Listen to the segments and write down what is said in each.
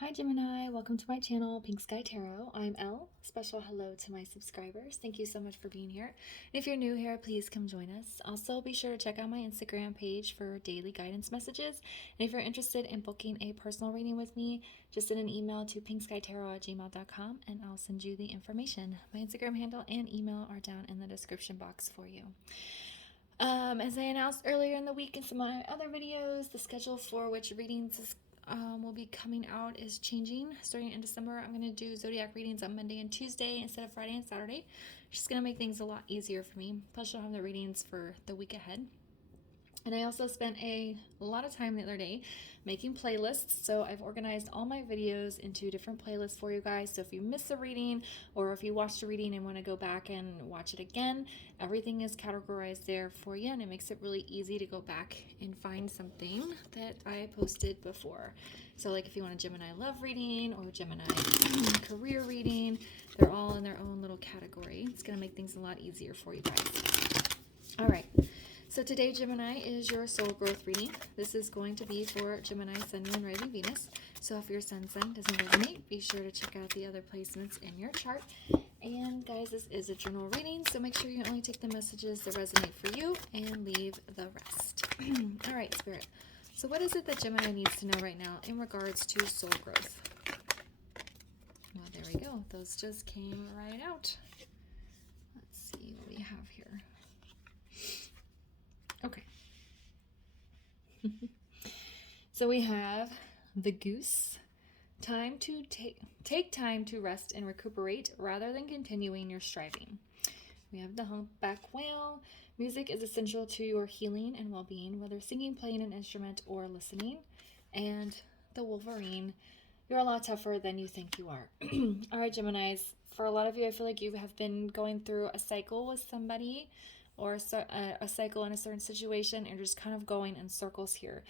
Hi Gemini, welcome to my channel, Pink Sky Tarot. I'm Elle. Special hello to my subscribers. Thank you so much for being here. And if you're new here, please come join us. Also, be sure to check out my Instagram page for daily guidance messages. And if you're interested in booking a personal reading with me, just send an email to pinkskytarot@gmail.com and I'll send you the information. My Instagram handle and email are down in the description box for you. As I announced earlier in the week in some of my other videos, the schedule for which readings will be coming out is changing. Starting in December, I'm going to do zodiac readings on Monday and Tuesday instead of Friday and Saturday. Just going to make things a lot easier for me. Plus, you'll have the readings for the week ahead. And I also spent a lot of time the other day making playlists. So I've organized all my videos into different playlists for you guys. So if you miss a reading or if you watched a reading and want to go back and watch it again, everything is categorized there for you. And it makes it really easy to go back and find something that I posted before. So like if you want a Gemini love reading or Gemini career reading, they're all in their own little category. It's going to make things a lot easier for you guys. All right. So today, Gemini, is your soul growth reading. This is going to be for Gemini, Sun, Moon, Rising, Venus. So if your sun sign doesn't resonate, be sure to check out the other placements in your chart. And guys, this is a general reading, so make sure you only take the messages that resonate for you and leave the rest. All right, Spirit. So what is it that Gemini needs to know right now in regards to soul growth? Well, there we go. Those just came right out. Let's see what we have here. Okay. So we have the goose. Time to take time to rest and recuperate rather than continuing your striving. We have the humpback whale. Music is essential to your healing and well-being, whether singing, playing an instrument, or listening. And the wolverine. You're a lot tougher than you think you are. All right, Geminis. For a lot of you, I feel like you have been going through a cycle with somebody, or a cycle in a certain situation, and you're just kind of going in circles here.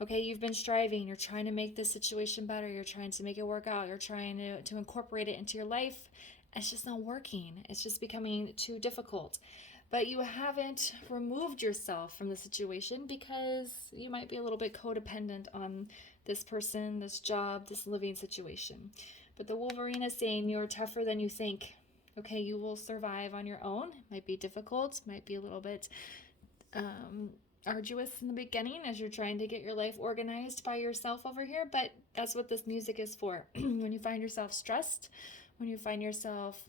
Okay, you've been striving, you're trying to make this situation better, you're trying to make it work out, you're trying to incorporate it into your life. It's just not working. It's just becoming too difficult. But you haven't removed yourself from the situation because you might be a little bit codependent on this person, this job, this living situation. But the Wolverine is saying you're tougher than you think. Okay, you will survive on your own. It might be difficult, might be a little bit arduous in the beginning as you're trying to get your life organized by yourself over here, but that's what this music is for. When you find yourself stressed, when you find yourself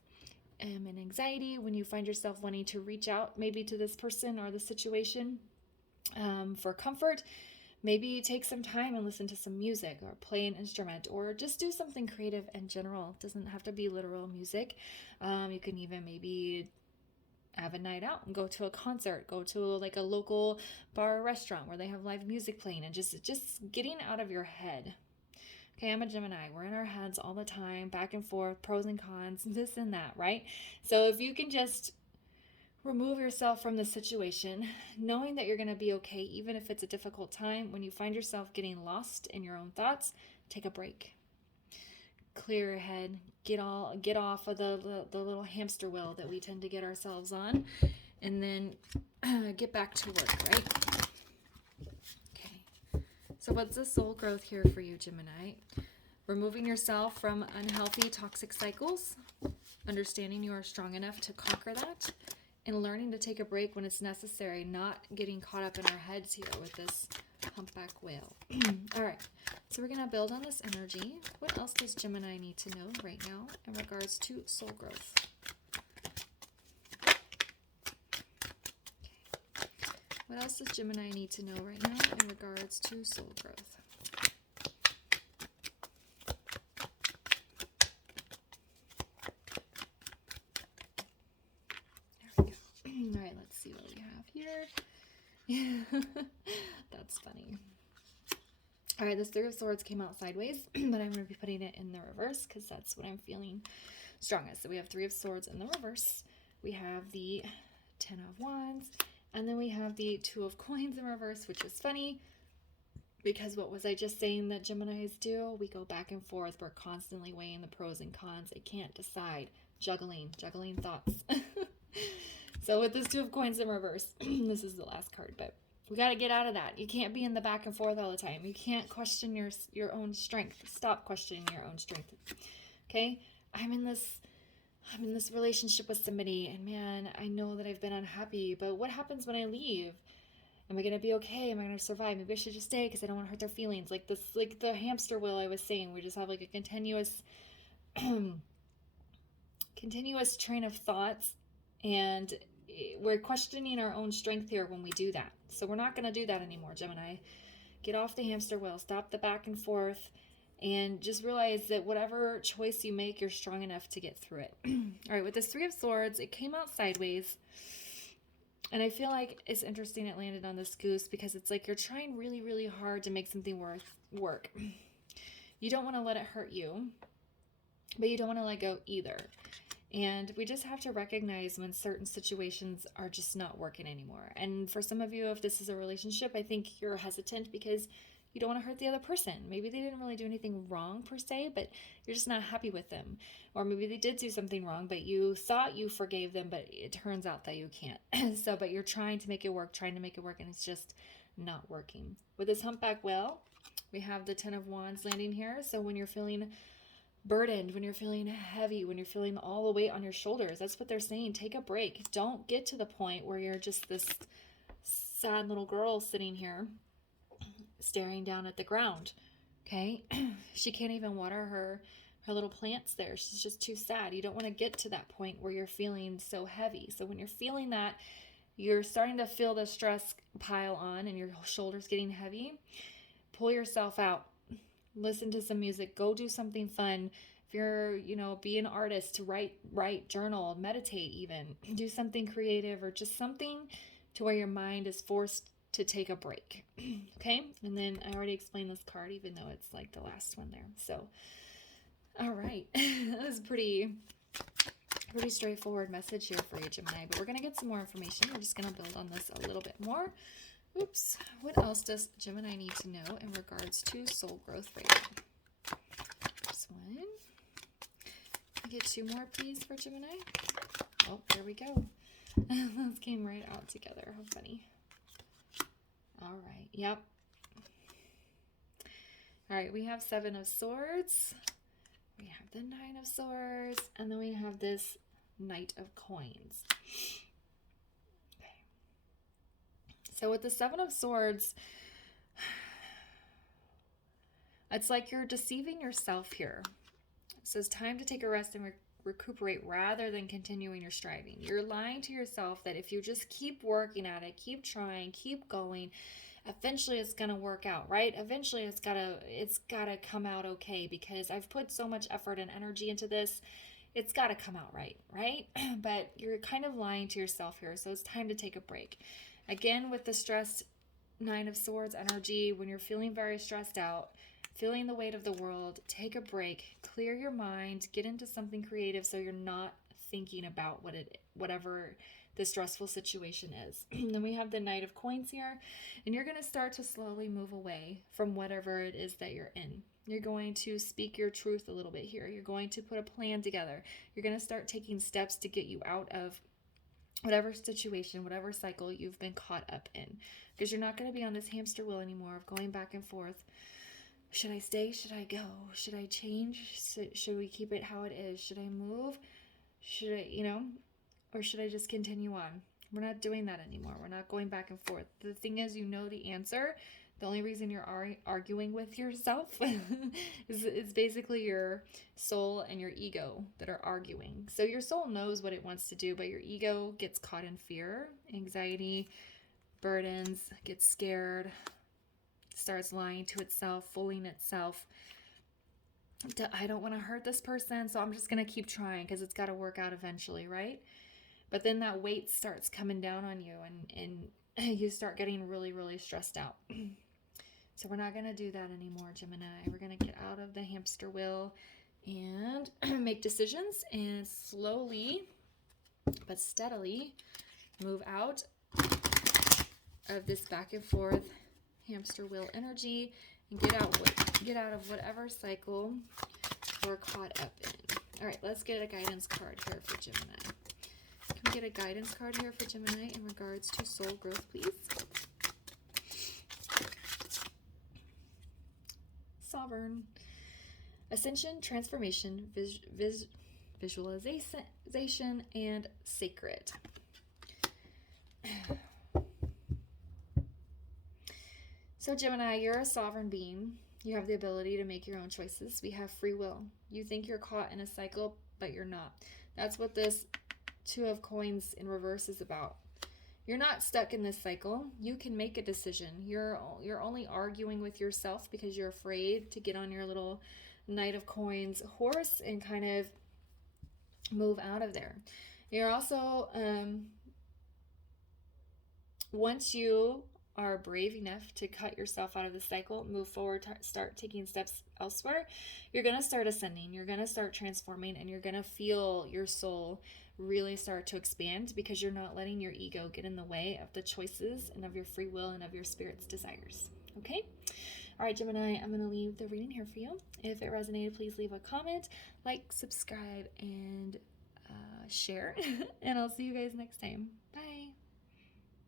in anxiety, when you find yourself wanting to reach out maybe to this person or the situation for comfort, maybe you take some time and listen to some music or play an instrument or just do something creative in general. It doesn't have to be literal music. You can even maybe have a night out and go to a concert, go to like a local bar or restaurant where they have live music playing, and just getting out of your head. Okay, I'm a Gemini. We're in our heads all the time, back and forth, pros and cons, this and that, right? So if you can just remove yourself from the situation, knowing that you're going to be okay, even if it's a difficult time. When you find yourself getting lost in your own thoughts, take a break. Clear your head. Get off of the little hamster wheel that we tend to get ourselves on, and then get back to work, right? Okay. So what's the soul growth here for you, Gemini? Removing yourself from unhealthy, toxic cycles, understanding you are strong enough to conquer that, and learning to take a break when it's necessary, not getting caught up in our heads here with this humpback whale. All right, so we're going to build on this energy. What else does Gemini need to know right now in regards to soul growth? Okay. What else does Gemini need to know right now in regards to soul growth? All right, let's see what we have here. That's funny. All right, this Three of Swords came out sideways, but I'm going to be putting it in the reverse because that's what I'm feeling strongest. So we have Three of Swords in the reverse. We have the Ten of Wands, and then we have the Two of Coins in reverse, which is funny because what was I just saying that Geminis do? We go back and forth. We're constantly weighing the pros and cons. I can't decide. Juggling thoughts. So with this Two of Coins in reverse, this is the last card, but We got to get out of that. You can't be in the back and forth all the time. You can't question your own strength. Stop questioning your own strength. Okay? I'm in this relationship with somebody, and man, I know that I've been unhappy, but what happens when I leave? Am I going to be okay? Am I going to survive? Maybe I should just stay because I don't want to hurt their feelings. Like this, like the hamster wheel I was saying, we just have like a continuous train of thoughts, and we're questioning our own strength here when we do that. So we're not going to do that anymore, Gemini. Get off the hamster wheel. Stop the back and forth, and just realize that whatever choice you make, you're strong enough to get through it. All right, with this Three of Swords, it came out sideways. And I feel like it's interesting it landed on this goose because it's like you're trying really, really hard to make something work. You don't want to let it hurt you, but you don't want to let go either. And we just have to recognize when certain situations are just not working anymore. And for some of you, if this is a relationship, I think you're hesitant because you don't want to hurt the other person. Maybe they didn't really do anything wrong per se, but you're just not happy with them. Or maybe they did do something wrong, but you thought you forgave them, but it turns out that you can't. But you're trying to make it work, and it's just not working. With this Humpback Whale, we have the Ten of Wands landing here. So when you're feeling burdened, when you're feeling heavy, when you're feeling all the weight on your shoulders, that's what they're saying. Take a break. Don't get to the point where you're just this sad little girl sitting here staring down at the ground. Okay? She can't even water her little plants there. She's just too sad. You don't want to get to that point where you're feeling so heavy. So when you're feeling that, you're starting to feel the stress pile on and your shoulders getting heavy, pull yourself out. Listen to some music. Go do something fun. If you're, be an artist, to write, journal, meditate even. Do something creative or just something to where your mind is forced to take a break. Okay? And then I already explained this card, even though it's like the last one there. So, all right. That was pretty straightforward message here for you, Gemini. But we're going to get some more information. We're just going to build on this a little bit more. Oops. What else does Gemini need to know in regards to soul growth right now? This one. Can I get two more, please, for Gemini? Oh, there we go. Those came right out together. How funny. All right. Yep. All right. We have Seven of Swords. We have the Nine of Swords. And then we have this Knight of Coins. So with the Seven of Swords, it's like you're deceiving yourself here. So it's time to take a rest and recuperate rather than continuing your striving. You're lying to yourself that if you just keep working at it, keep trying, keep going, eventually it's going to work out, right? Eventually it's got to come out okay because I've put so much effort and energy into this. It's got to come out right? But you're kind of lying to yourself here. So it's time to take a break. Again, with the stressed Nine of Swords energy, when you're feeling very stressed out, feeling the weight of the world, take a break, clear your mind, get into something creative so you're not thinking about whatever the stressful situation is. Then we have the Knight of Coins here, and you're going to start to slowly move away from whatever it is that you're in. You're going to speak your truth a little bit here. You're going to put a plan together. You're going to start taking steps to get you out of whatever situation, whatever cycle you've been caught up in. Because you're not going to be on this hamster wheel anymore of going back and forth. Should I stay? Should I go? Should I change? Should we keep it how it is? Should I move? Should I, or should I just continue on? We're not doing that anymore. We're not going back and forth. The thing is, you know the answer. The only reason you're arguing with yourself is basically your soul and your ego that are arguing. So your soul knows what it wants to do, but your ego gets caught in fear, anxiety, burdens, gets scared, starts lying to itself, fooling itself. I don't want to hurt this person, so I'm just going to keep trying because it's got to work out eventually, right? But then that weight starts coming down on you and you start getting really, really stressed out. So we're not going to do that anymore, Gemini. We're going to get out of the hamster wheel and make decisions and slowly but steadily move out of this back and forth hamster wheel energy and get out of whatever cycle we're caught up in. All right, let's get a guidance card here for Gemini. Can we get a guidance card here for Gemini in regards to soul growth, please? sovereign. Ascension, transformation, visualization, and sacred. So Gemini, you're a sovereign being. You have the ability to make your own choices. We have free will. You think you're caught in a cycle, but you're not. That's what this Two of Coins in reverse is about. You're not stuck in this cycle. You can make a decision. You're only arguing with yourself because you're afraid to get on your little Knight of Coins horse and kind of move out of there. You're also, once you are brave enough to cut yourself out of the cycle, move forward, start taking steps elsewhere, you're going to start ascending, you're going to start transforming, and you're going to feel your soul really start to expand because you're not letting your ego get in the way of the choices and of your free will and of your spirit's desires. Okay? All right, Gemini, I'm going to leave the reading here for you. If it resonated, please leave a comment, like, subscribe, and share. And I'll see you guys next time. Bye.